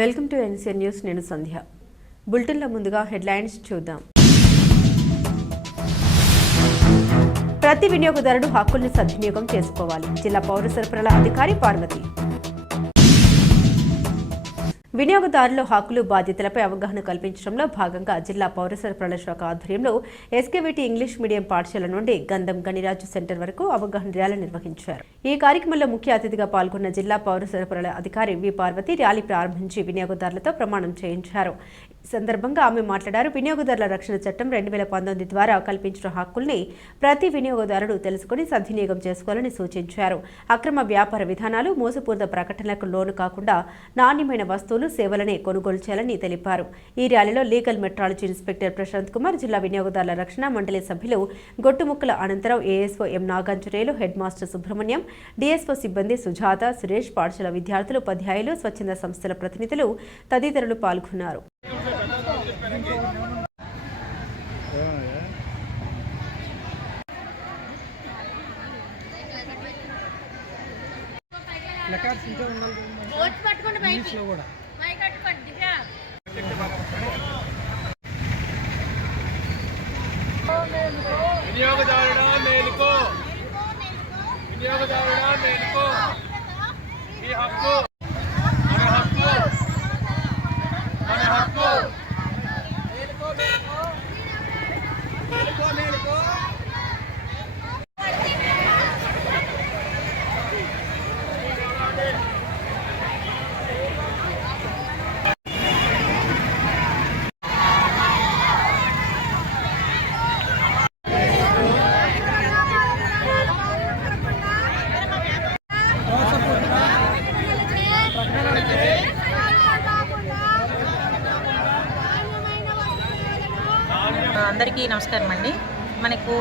Welcome to NCN news. నేను సంధ్య. బులెటిన్ల ముందుగా headlines చూద్దాం. ప్రతి వినియోగదారుడు హక్కుల్ని సద్వినియోగం చేసుకోవాలి. జిల్లా పౌర సరఫరాల అధికారి పార్వతి. వినియోగదారుల హక్కులు బాధ్యతలపై అవగాహన కల్పించడంలో భాగంగా జిల్లా పౌర సరఫరాల శాఖ ఆధ్వర్యంలో ఎస్కేవిటి ఇంగ్లీష్ మీడియం పాఠశాల నుండి గంధం గణిరాజు సెంటర్ వరకు అవగాహన ర్యాలీ నిర్వహించారు. ఈ కార్యక్రమంలో ముఖ్య అతిథిగా పాల్గొన్న జిల్లా పౌర సరఫరాల అధికారి వి పార్వతి ర్యాలీ ప్రారంభించి వినియోగదారులతో ప్రమాణం చేయించారు. ఈ సందర్భంగా ఆమె మాట్లాడారు. వినియోగదారుల రక్షణ చట్టం 2019 ద్వారా కల్పించిన హక్కుల్ని ప్రతి వినియోగదారుడు తెలుసుకుని సద్వినియోగం చేసుకోవాలని సూచించారు. అక్రమ వ్యాపార విధానాలు, మోసపూరిత ప్రకటనలకు లోను కాకుండా నాణ్యమైన వస్తువులు, సేవలనే కొనుగోలు చేయాలని తెలిపారు. ఈ ర్యాలీలో legal metrology inspector Prashant Kumar, జిల్లా వినియోగదారుల రక్షణ మండలి సభ్యులు గొట్టుముక్కల అనంతరం, ASO M Naganjaneyulu, head master Subrahmanyam, DSO సిబ్బంది సుజాత, సురేష్, పాఠశాల విద్యార్థులు, ఉపాధ్యాయులు, స్వచ్ఛంద సంస్థల ప్రతినిధులు తదితరులు పాల్గొన్నారు. వినియోగదారుడా మేలుకో, వినియోగదారుడా మేలుకో, ఈ హక్కు మన హక్కు, మన హక్కు. మేలుకో మేలుకో, మేలుకో మేలుకో. అందరికీ నమస్కారం అండి. మనకు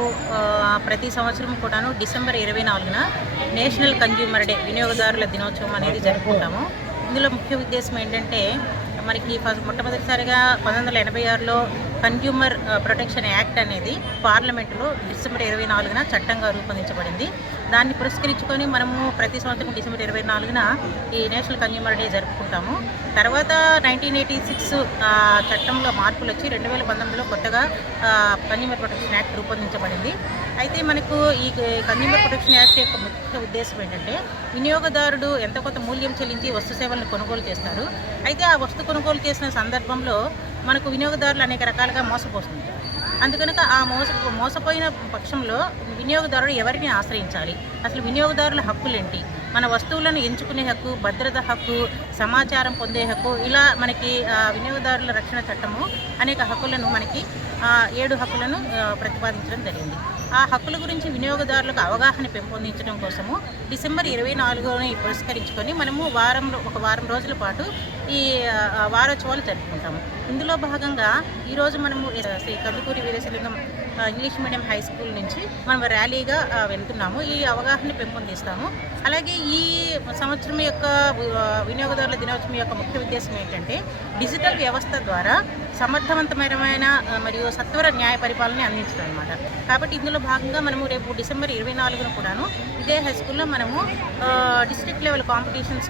ప్రతి సంవత్సరం కూడాను డిసెంబర్ 24న నేషనల్ కన్జ్యూమర్ డే, వినియోగదారుల దినోత్సవం అనేది జరుపుకుంటాము. ఇందులో ముఖ్య ఉద్దేశం ఏంటంటే, మనకి మొట్టమొదటిసారిగా 1986లో కన్జ్యూమర్ ప్రొటెక్షన్ యాక్ట్ అనేది పార్లమెంటులో డిసెంబర్ 24న చట్టంగా రూపొందించబడింది. దాన్ని పురస్కరించుకొని మనము ప్రతి సంవత్సరం డిసెంబర్ 24న ఈ నేషనల్ కన్జ్యూమర్ డే జరుపుకుంటాము. తర్వాత 1986 చట్టంలో మార్పులు వచ్చి 2019లో కొత్తగా కన్జ్యూమర్ ప్రొటెక్షన్ యాక్ట్ రూపొందించబడింది. అయితే మనకు ఈ కన్జ్యూమర్ ప్రొటెక్షన్ యాక్ట్ యొక్క ముఖ్య ఉద్దేశం ఏంటంటే, వినియోగదారుడు ఎంత కొంత మూల్యం చెల్లించి వస్తు సేవలను కొనుగోలు చేస్తారు. అయితే ఆ వస్తు కొనుగోలు చేసిన సందర్భంలో మనకు వినియోగదారులు అనేక రకాలుగా మోసపోతుంది. అందుకనుక ఆ మోసపోయిన పక్షంలో వినియోగదారుడు ఎవరిని ఆశ్రయించాలి, అసలు వినియోగదారుల హక్కులేంటి, మన వస్తువులను ఎంచుకునే హక్కు, భద్రత హక్కు, సమాచారం పొందే హక్కు, ఇలా మనకి వినియోగదారుల రక్షణ చట్టము అనేక హక్కులను మనకి 7 హక్కులను ప్రతిపాదించడం జరిగింది. ఆ హక్కుల గురించి వినియోగదారులకు అవగాహన పెంపొందించడం కోసము డిసెంబర్ 24ని పురస్కరించుకొని మనము ఒక వారం రోజుల పాటు ఈ వారోత్సవాలు జరుపుకుంటాము. ఇందులో భాగంగా ఈరోజు మనము Shri Kandukuri Veeresalingam English medium high school నుంచి మనం ర్యాలీగా వెళ్తున్నాము. ఈ అవగాహన పెంపొందిస్తాము. అలాగే ఈ సంవత్సరం యొక్క వినియోగదారుల దినోత్సవం యొక్క ముఖ్య ఉద్దేశం ఏంటంటే, డిజిటల్ వ్యవస్థ ద్వారా సమర్థవంతమైన మరియు సత్వర న్యాయ పరిపాలన అందించడం అన్నమాట. కాబట్టి ఇందులో భాగంగా మనము రేపు డిసెంబర్ 24న కూడాను ఇదే హై స్కూల్లో మనము డిస్ట్రిక్ట్ లెవెల్ కాంపిటీషన్స్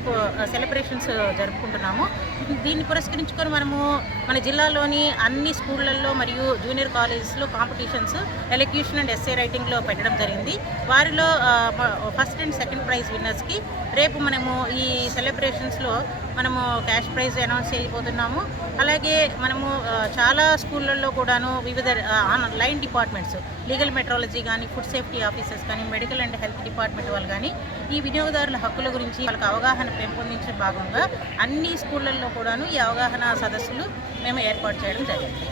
సెలబ్రేషన్స్ జరుపుకుంటున్నాము. దీన్ని పురస్కరించుకొని మనము మన జిల్లాలోని అన్ని స్కూళ్ళల్లో మరియు జూనియర్ కాలేజెస్లో కాంపిటీషన్స్ ఎలక్యూషన్ అండ్ ఎస్సే రైటింగ్లో పెట్టడం జరిగింది. వారిలో ఫస్ట్ అండ్ సెకండ్ ప్రైజ్ విన్నర్స్కి రేపు మనము ఈ సెలబ్రేషన్స్లో మనము క్యాష్ ప్రైజ్ అనౌన్స్ చేయబోతున్నాము. అలాగే మనము చాలా స్కూళ్ళల్లో కూడాను వివిధ లైన్ డిపార్ట్మెంట్స్, లీగల్ మెట్రాలజీ కానీ, ఫుడ్ సేఫ్టీ ఆఫీసర్స్ కానీ, మెడికల్ అండ్ హెల్త్ డిపార్ట్మెంట్ వాళ్ళు కానీ ఈ వినియోగదారుల హక్కుల గురించి వాళ్ళకి అవగాహన పెంపొందించే భాగంగా అన్ని స్కూళ్ళల్లో కూడాను ఈ అవగాహన సదస్సులు మేము ఏర్పాటు చేయడం జరిగింది.